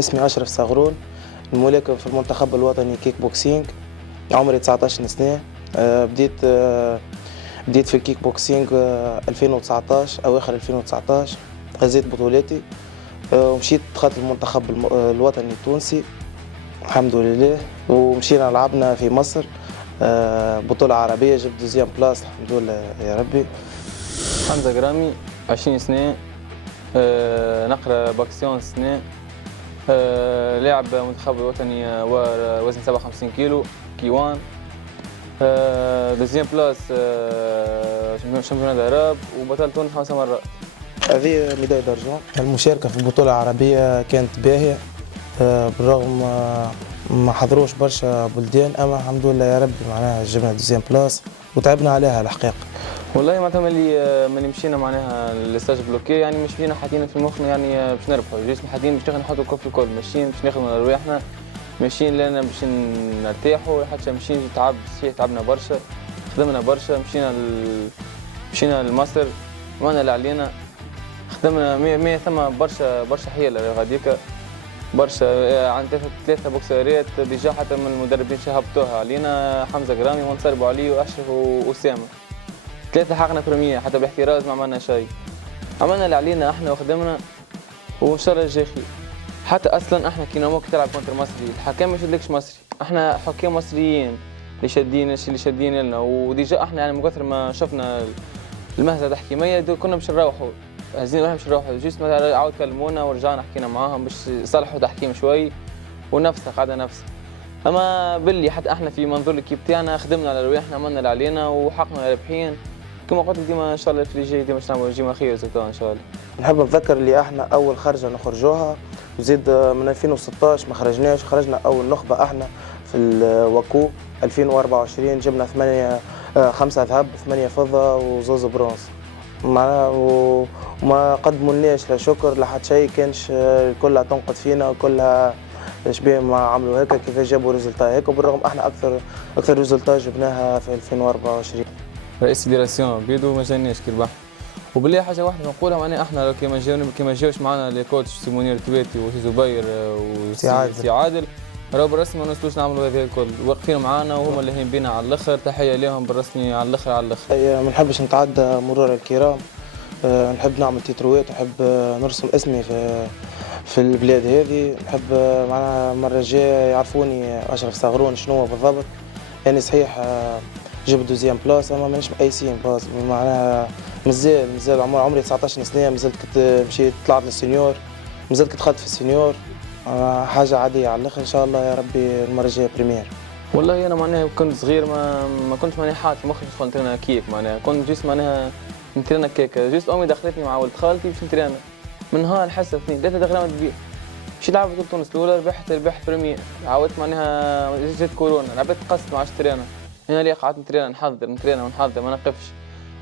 اسمي أشرف صغرون، الملاكم في المنتخب الوطني كيك بوكسينج. عمري 19 سنة. بديت في الكيك بوكسينج 2019 أواخر 2019. غزيت بطولاتي ومشيت دخلت المنتخب الوطني التونسي الحمد لله، ومشينا لعبنا في مصر بطولة عربية، جبت دوزيام بلاس الحمد لله يا ربي. حمزة جرامي 20 سنة، نقرأ باكسيون سنة، لاعب منتخب الوطني وزن 57 كيلو كيوان، دوزيام بلاس شامبيون العرب، وبطل تونس 5 مرات. هذه ميدالية دارجون. المشاركة في البطولة العربية كانت باهية، بالرغم ما حضروش برشا بلدان، اما الحمد لله يا ربي معناها جبنا دوزيام بلاس وتعبنا عليها الحقيقة. والله معناتها ملي مشينا معناها للستاج بلوكي، يعني مش مشينا حاطين في مخنا يعني باش نربحوا، جيش حاطين باش نحطوا الكل في الكل، ماشيين باش ناخذوا رواحنا، ماشيين لنا باش نرتاحوا، حتى ماشيين تعب صحيح، تعبنا برشا، خدمنا برشا، مشينا لمصر، عملنا اللي علينا، خدمنا مية ثم برشا حيلة غاديكا، برشا عندنا 3 بوكسرات ديجا حتى من المدربين هبطوها علينا، حمزة جرامي ونصربوا علي واشرف واسامه. 3 حقنا بريمير، حتى بالاحتراز ما عملنا شيء. عملنا اللي علينا احنا وخدمنا، وان شاء الله الجاي خير. حتى اصلا احنا كي نموك تلعب كونتر مصري، الحكام ما يشدلكش مصري، احنا حكام مصريين اللي شادين لنا، وديجا احنا يعني من كثر ما شفنا المهزه التحكيميه كنا باش نروحوا هزين، باش نروحوا جيست عاود كلمونا ورجعنا حكينا معاهم باش يصلحوا تحكيم شوي، ونفسها قاعده نفسها. اما باللي حتى احنا في منظور الكيب تاعنا خدمنا على رواحنا، عملنا اللي علينا وحقنا رابحين، كما قلت ديما ان شاء الله في اللي جاي ديما باش نعملوا ديما خير زاد ان شاء الله. نحب نذكر اللي احنا اول خرجه نخرجوها، وزيد من 2016 ما خرجناش، خرجنا اول نخبه احنا في الوكو 2024، جبنا 5 ذهب 8 فضه وزوز برونز معناها، وما قدمولناش لا شكر لا حتى شيء، كانش كلها تنقد فينا وكلها شبيه ما عملوا هيك، كيفاش جابوا ريزلتا هيك، وبالرغم احنا اكثر ريزلتا جبناها في 2024. رئيس فيدراسيون بيدو ما جاناش كي ربح، وبالله حاجه واحده نقولها معناها احنا لو كي ما جاوش معنا لي كوتش سي منير الكباتي وسي زبير وسي عادل، راهو بالرسمي ما نوصلوش نعملوا هذا الكل، واقفين معانا وهما اللي هين بينا على الاخر، تحيه لهم بالرسمي على الاخر على الاخر. ما نحبش نتعدى مرور الكرام، نحب نعمل تيتروات، نحب نرسم اسمي في البلاد هذه، نحب معناها المره الجايه يعرفوني اشرف صغرون شنو هو بالضبط، يعني صحيح جبت دوزيام بلاس اما مانيش مقيسين باس، معناها مازال عمري 19 سنه، مازلت كنت مشيت طلعت للسينيور، مازلت كنت دخلت في السينيور، حاجه عاديه على الاخر ان شاء الله يا ربي المره الجايه بريمير. والله انا معناها كنت صغير ما كنتش معناها حاط في مخي ندخل نترينا كيف، معناها كنت جيست معناها نترينا كيكه، جيست امي دخلتني مع ولد خالتي باش نترينا، من نهار الحصه 2 3 دخلنا كبير، مشيت لعبت بطولة تونس الاولى، ربحت بريمير، عاودت معناها جات كورونا، لعبت قصت ما عادش ترينا، هنا لي قعدت نترينا ونحضر ما نقفش،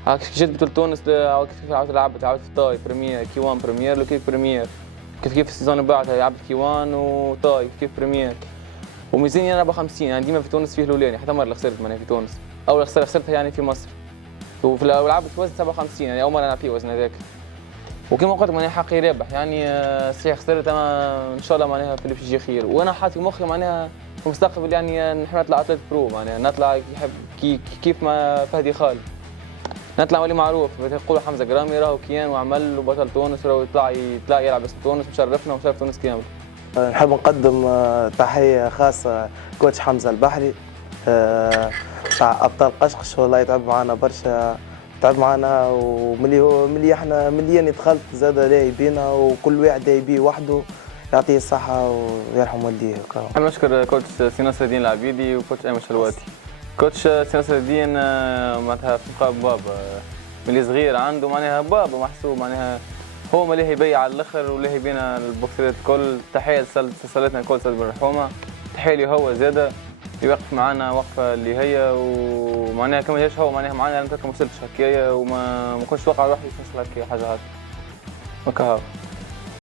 هاك جات بطولة تونس عاودت لعبت في طاي بريمير، كيوان بريمير، لوكيك بريمير، كيف السيزون اللي بعدها لعبت كيوان وطاي كيف بريمير، وميزاني انا 50 يعني ديما في تونس فيه الاولاني، حتى مره خسرت معناها في تونس، اول خسرتها يعني في مصر، وفي لعبت وزن 57 يعني اول مره نلعب فيه وزن هذاك، وكما قلت معناها حقي رابح يعني صحيح خسرت، اما ان شاء الله معناها في اللي باش يجي خير، وانا حاطط في مخي معناها في المستقبل يعني نحب نطلع اتلت برو، معناها نطلع يحب كيف ما فهدي خالد، نطلع ولي معروف يقولوا حمزه جرامي راهو كيان وعمل وبطل تونس، راهو يطلع يلعب باسم تونس وشرفنا وشرف تونس كامل. نحب نقدم تحية خاصة كوتش حمزة البحري تاع أبطال قشقش، والله يتعب معنا برشا، تعب معنا، وملي احنا ملي دخلت زاد لاهي بينا، وكل واحد لاهي بيه وحده، يعطيه الصحة ويرحم والديه. نحب نشكر كوتش سي نصر الدين العبيدي وكوتش أيمن شلواتي. كوتش سي نصر الدين معناتها في مقام بابا، ملي صغير عنده معناها بابا محسوب، معناها هو ملي يبيع على الاخر ولي بينا البوكسرات الكل، تحيه لسلسلتنا الكل سيد بن رحومه، تحيه لي هو زاده يوقف معنا وقفه اللي هي، ومعناها كما جاش هو معناها معنا، انا ما وصلتش هكايا وما كنتش واقع روحي في هكايا حاجه هكا.